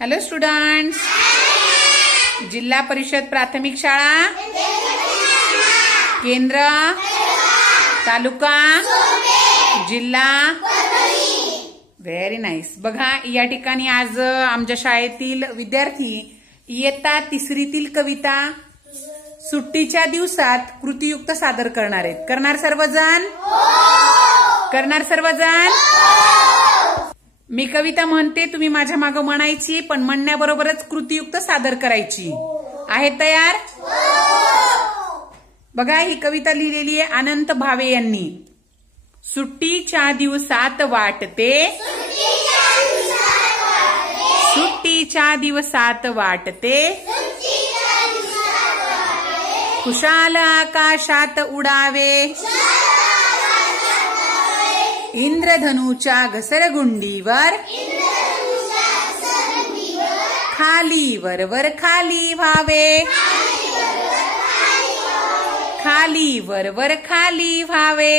Hello students, जिल्हा परिषद प्राथमिक शाळा केंद्र तालुका जिल्हा व्हेरी नाईस। बघा, या ठिकाणी आज आमच्या शाळेतील विद्यार्थी इयत्ता तिसरीतील कविता सुट्टीच्या दिवसात कृतीयुक्त सादर करणार आहेत। करणार सर्वजण? मी कविता म्हणते, तुम्ही माझ्या मागे म्हणायची, पण म्हणण्याबरोबरच कृतीयुक्त सादर करायची। आहे तयार? बघा, ही कविता लिहिलेली आहे अनंत भावे यांनी। सुट्टीच्या दिवसात वाटते, सुट्टीच्या दिवसात वाटते, खुशाल आकाशात उडावे, इंद्रधनुच्या घसरगुंडीवर, खाली वरवर खाली व्हावे, खाली वरवर खाली व्हावे,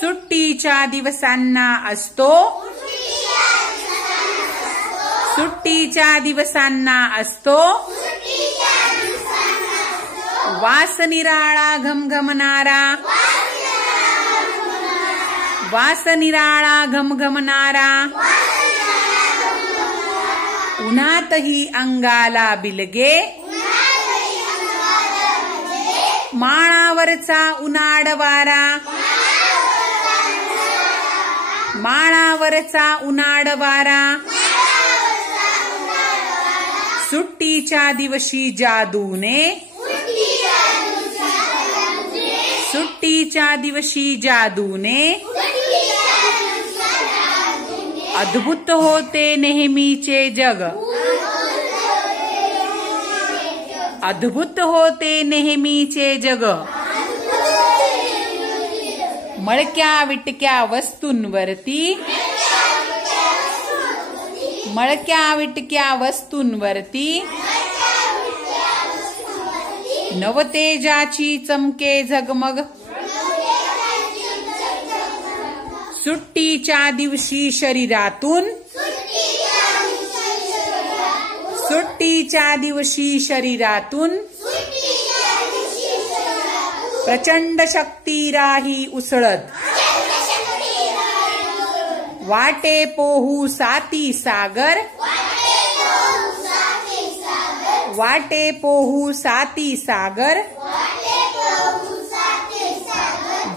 सुट्टीच्या दिवसांना असतो, सुट्टीच्या दिवसांना असतो, वास निराळा घमघमणारा, वास निराळा घमघमणारा, उन्हातही अंगाला बिलगे, माळावरचा उन्हाळ वारा, माळावरचा उन्हाळ वारा, सुट्टीच्या दिवशी जादूने, सुट्टीच्या दिवशी जादूने, अद्भुत होते नेहमीचे जग, अद्भुत होते नेहमीचे जग, मळक्या विटक्या वस्तूंवरती, मळक्या विटक्या वस्तूंवरती, नवतेजाची चमके झगमग, सुट्टीच्या दिवशी शरीरातून, सुट्टीच्या दिवशी शरीरातून, प्रचंड शक्ती राही उसळत, वाटे पोहू साती सागर, वाटे पोहू साती सागर,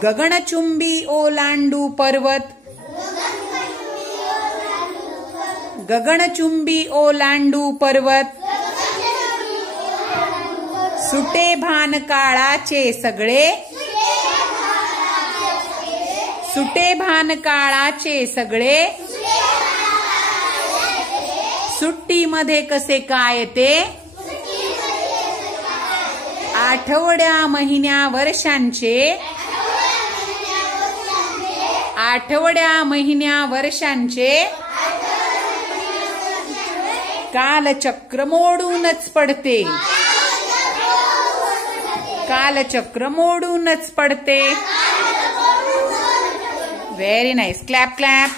गगनचुंबी ओलांडू पर्वत, गगनचुंबी ओलांडू पर्वत, सुटे भान काळाचे सगळे, सुटे भान काळाचे सगळे, सुट्टीमध्ये कसे काय ते, आठवड्या महिन्या वर्षांचे, आठवड्या महिन्या वर्षांचे, कालचक्र मोडूनच पडते, कालचक्र मोडूनच पडते। Very nice, clap clap.